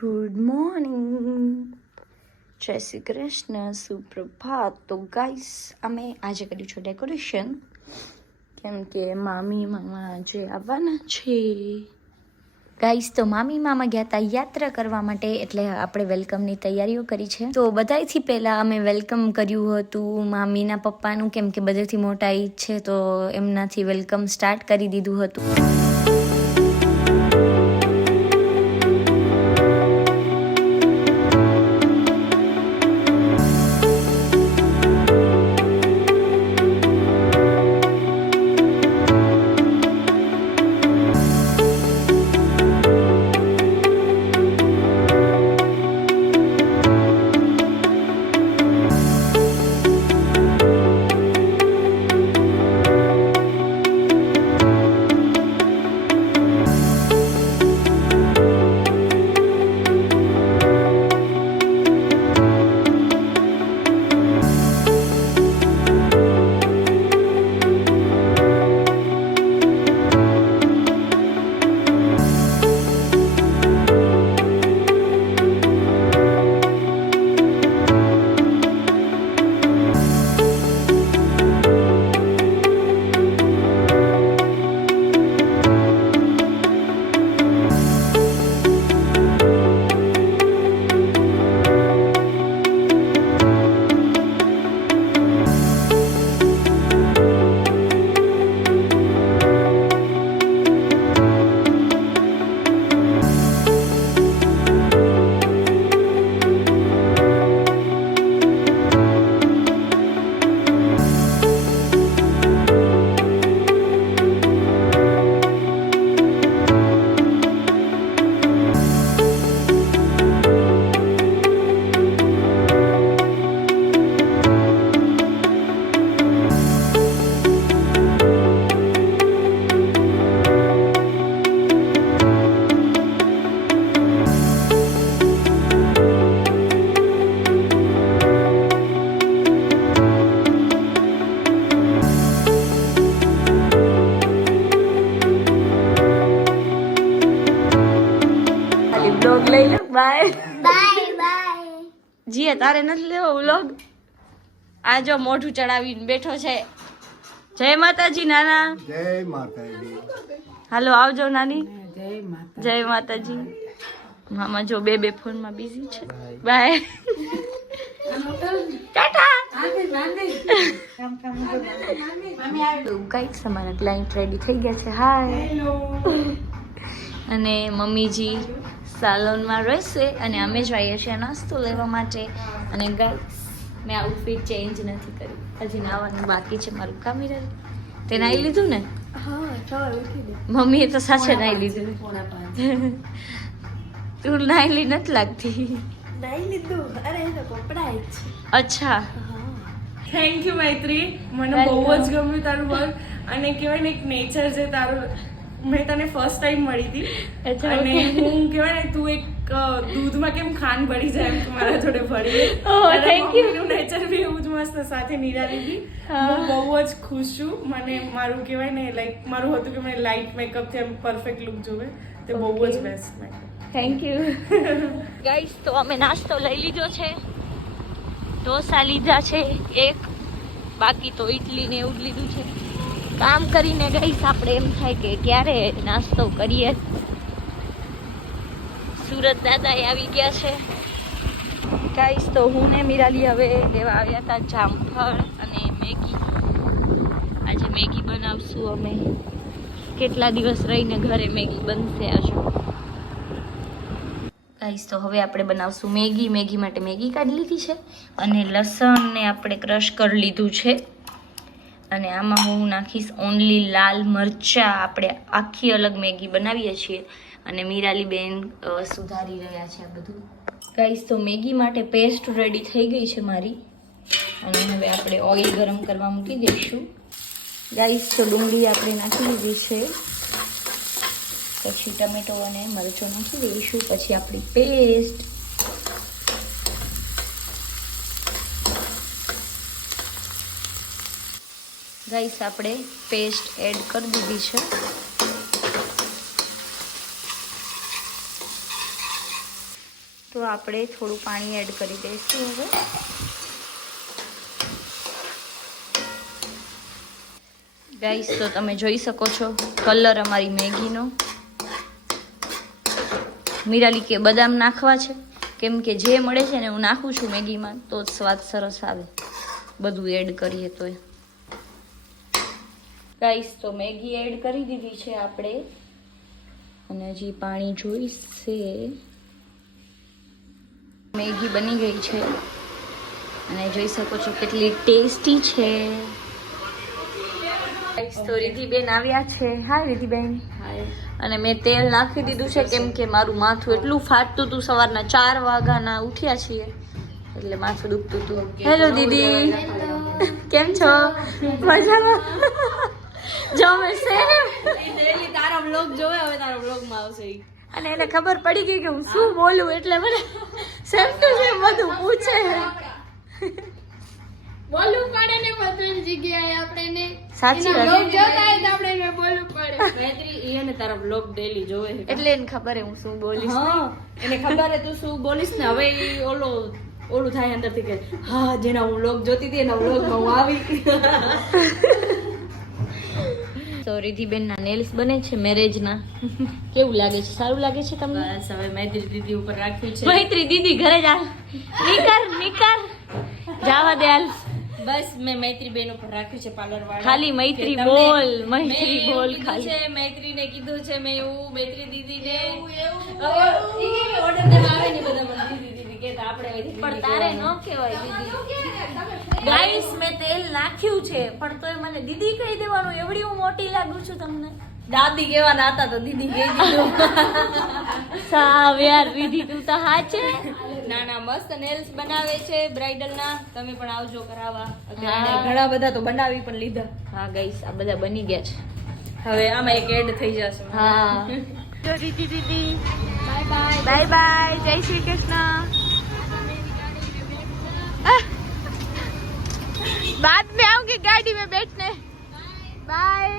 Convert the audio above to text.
Good morning, જય શ્રી કૃષ્ણ, સુપ્રભાત. તો guys અમે આજે કર્યું છે ડેકોરેશન, કેમ કે મામી મામા આજે આવવાના છે. ગાઈસ તો મામી મામા ગયા હતા યાત્રા કરવા માટે, એટલે આપણે વેલકમની તૈયારીઓ કરી છે. તો બધાથી પહેલાં અમે વેલકમ કર્યું હતું મામીના પપ્પાનું, કેમ કે બધેથી મોટા ઈ છે તો એમનાથી વેલકમ સ્ટાર્ટ કરી દીધું હતું. વ્લોગ લઈ લો. Bye bye bye. જીએ તારે નથી લેવો વ્લોગ? આ જો મોઢું ચડાવીને બેઠો છે. જય માતાજી નાના. જય માતાજી. હાલો આવજો નાની. જય માતાજી. મામા જો બે ફોનમાં બિઝી છે. બાય ટાટા. ગાઈસ અમારા ક્લાયન્ટ રેડી થઈ ગયા છે. હાય. અને મમ્મીજી સાલોનમાં રહેશે અને અમે જઈએ છીએ નાસ્તો લેવા માટે. અને ગાઈસ મેં આઉટફિટ ચેન્જ નથી કર્યું, હજી નાવાનું બાકી છે મારું. કામીરા તે નાઈ લીધું ને? મમ્મીએ તો સાચે નાઈ લીધું. તું નાઈલી નથી લાગતી. અચ્છા, થેન્ક યુ મૈત્રી, મને બહુ જ ગમ્યું તારું વર્ક. અને કહેવાય ને એક નેચર જે તારું, મેં તને ફર્સ્ટ ટાઈમ મળી હતી અને હું કહેવાય ને તું એક દૂધમાં કેમ ખાંડ ભળી જાય એમ મારા જોડે ભળી. Thank you. નેચર બી એવું જ મસ્ત સાથે નિરાલી બી. હું બહુ જ ખુશ છું. મને મારું કહેવાય ને લાઈક મારું હતું કે મને લાઇટ મેકઅપથી એમ પરફેક્ટ લુક જોવે, તે બહુ જ best makeup. Thank you. Guys તો અમે નાસ્તો લઈ લીધો છે. ઢોસા લીધા છે એક, બાકી તો ઇડલી ને એવું જ લીધું છે. કામ કરીને ગાઈસ આપણે એમ થાય કે ક્યારે નાસ્તો કરીએ. સુરત દાદા આવી ગયા છે. ગાઈસ તો હું ને મિરાલી હવે લેવા આવ્યા હતા જામફળ અને મેગી. આજે મેગી બનાવશું અમે. કેટલા દિવસ રહીને ઘરે મેગી બનશે આજે. ગાઈસ તો હવે આપણે બનાવશું મેગી. મેગી માટે મેગી કાઢી લીધી છે અને લસણને આપણે ક્રશ કરી લીધું છે. અને આમાં હું નાખીશ ઓનલી લાલ મરચાં. આપણે આખી અલગ મેગી બનાવીએ છીએ અને મીરાલી બેન સુધારી રહ્યા છે આ બધું. ગાઈસ તો મેગી માટે પેસ્ટ રેડી થઈ ગઈ છે મારી. અને હવે આપણે ઓઇલ ગરમ કરવા મૂકી દઈશું. ગાઈસ તો ડુંગળી આપણે નાખી લીધી છે, પછી ટમેટો અને મરચું નાખી દઈશું, પછી આપણી પેસ્ટ. ગાઈસ આપણે પેસ્ટ એડ કરી દીધી છે. તો આપણે થોડું પાણી એડ કરી દઈશું હવે. ગાઈસ તો તમે જોઈ શકો છો કલર અમારી મેગીનો. મીરાલી કે બદામ નાખવા છે, કેમ કે જે મળે છે ને હું નાખું છું મેગીમાં તો જ સ્વાદ સરસ આવે, બધું એડ કરીએ તો. ગાઈસ તો મેગી એડ કરી દીધી છે આપણે, અને હજી પાણી જોઈશે. મેગી બની ગઈ છે અને જોઈ શકો છો કેટલી ટેસ્ટી છે. તો રિધિબેન આવ્યા છે. હાય રિધિબેન. અને મેં તેલ નાખી દીધું છે કેમ કે મારું માથું એટલું ફાટતું હતું, સવારના 4 વાગ્યાના ઉઠ્યા છીએ એટલે માથું દુખતું હતું. હેલો દીદી, કેમ છો? મજામાં? જમે છે તારા બ્લોગ જોવે, હવે તારા બ્લોગમાં આવશે. અને એને ખબર પડી ગઈ કે હું શું બોલું એટલે મને સેમ ટુ સેમ બધું પૂછે. બોલવું પડે ને બધી જગ્યાએ આપણે સાચી વાત. બ્લોગ જોતા હોય તો આપણે બોલવું પડે. મૈત્રી એને તારા બ્લોગ ડેલી જોવે છે. એટલે એને ખબર હે હું શું બોલીશ. હા, એને ખબર હે તું શું બોલીશ ને. હવે ઈ ઓલું થાય અંદરથી કે હા જેના હું બ્લોગ જોતી હતી એના બ્લોગમાં હું આવી. તો રિધિબેન ના નેલ્સ બને છે મેરેજના. કેવું લાગે છે? સારું લાગે છે તમને? બસ હવે મૈત્રી દીદી ઉપર રાખ્યું છે. મૈત્રી દીદી ઘરે જા. નીકર જાવા દે હાલ. બસ મેં મૈત્રી બેન ઉપર રાખ્યું છે પાર્લર વાળા. ખાલી મૈત્રી કે તમને- બોલ, મૈત્રી મેં એવું બોલ કીધું ખાલી. છે, મૈત્રીને કીધું છે મેં એવું મૈત્રી દીદીને ઓર્ડર દેવા આવે ને બધા મને દીદી કે આપણે અહીંથી પણ દીદી તારે ન કહેવાનું. કહેવાય દીદી. ગાઈસ મેં તેલ નાખ્યું છે પણ તોય મને દીદી કહી દેવાનું, એવડી હું મોટી લાગુ છું તમને? દાદી કહેવાના હતા તો દીદી કહી દીધું. સાવ યાર વિધિ તું તો હાચે. ના ના મસ્ત નેલ્સ બનાવે છે બ્રાઇડલ ના, તમે પણ આવજો કરાવવા. હા. અત્યારે ઘણા બધા તો બનાવી પણ લીધા. હા ગાઈસ આ બધા બની ગયા છે. હવે આમાં એક એડ થઈ જશે. हाँ तो दीदी दीदी बाय बाय बाय बाय जय श्री कृष्ण. बाद में आऊंगी गाड़ी में बैठने. बाय.